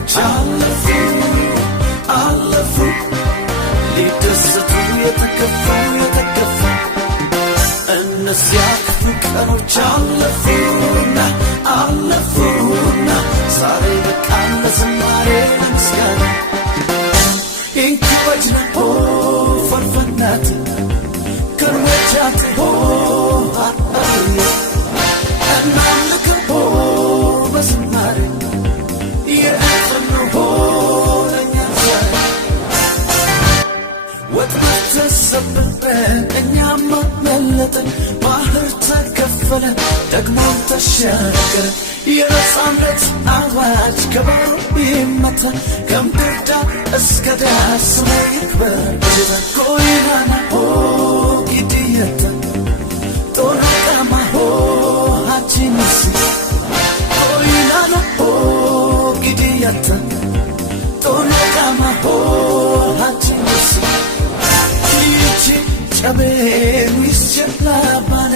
ቀኖች አለፉ ሊደሰቱ የተከፉ እነዚያ ክፉ ቀኖች አለፉና ዛሬ በቃን ለዝማሬ ለምስጋና ኢንኩባጅና ፈርፈናት ከርሞቻት እናምልክ በዝማሬ የእንፍንሆ ለኛ ዛሬ ወጥመድ ተሰበረ እኛማ መለጥን ባህር ተከፈለ ደግሞም ተሻገረ የነፃነት አዋጅ ከባህሩ ይመታ ከምድር ዳር እስከ ዳር ስሙ ይክበር ጌታ ኮይናና ጊድየተ ጦናቃማ ሃቺንሲ ኮይናና ጊድየተ ጦናቃማ ሃቺንሲ ይቺ ጨቤን ይስጀላባነ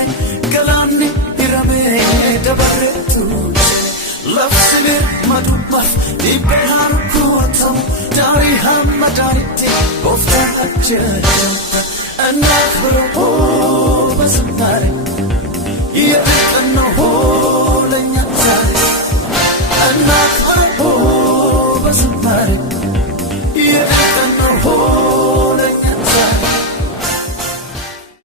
ገላኒ ይረቤ ደበሬቱ ለፍስብር መዱባፍ ይበሃር ኩተው ዳሪ ሃመዳሪቴ ቦፍታናቸ እናክብሮ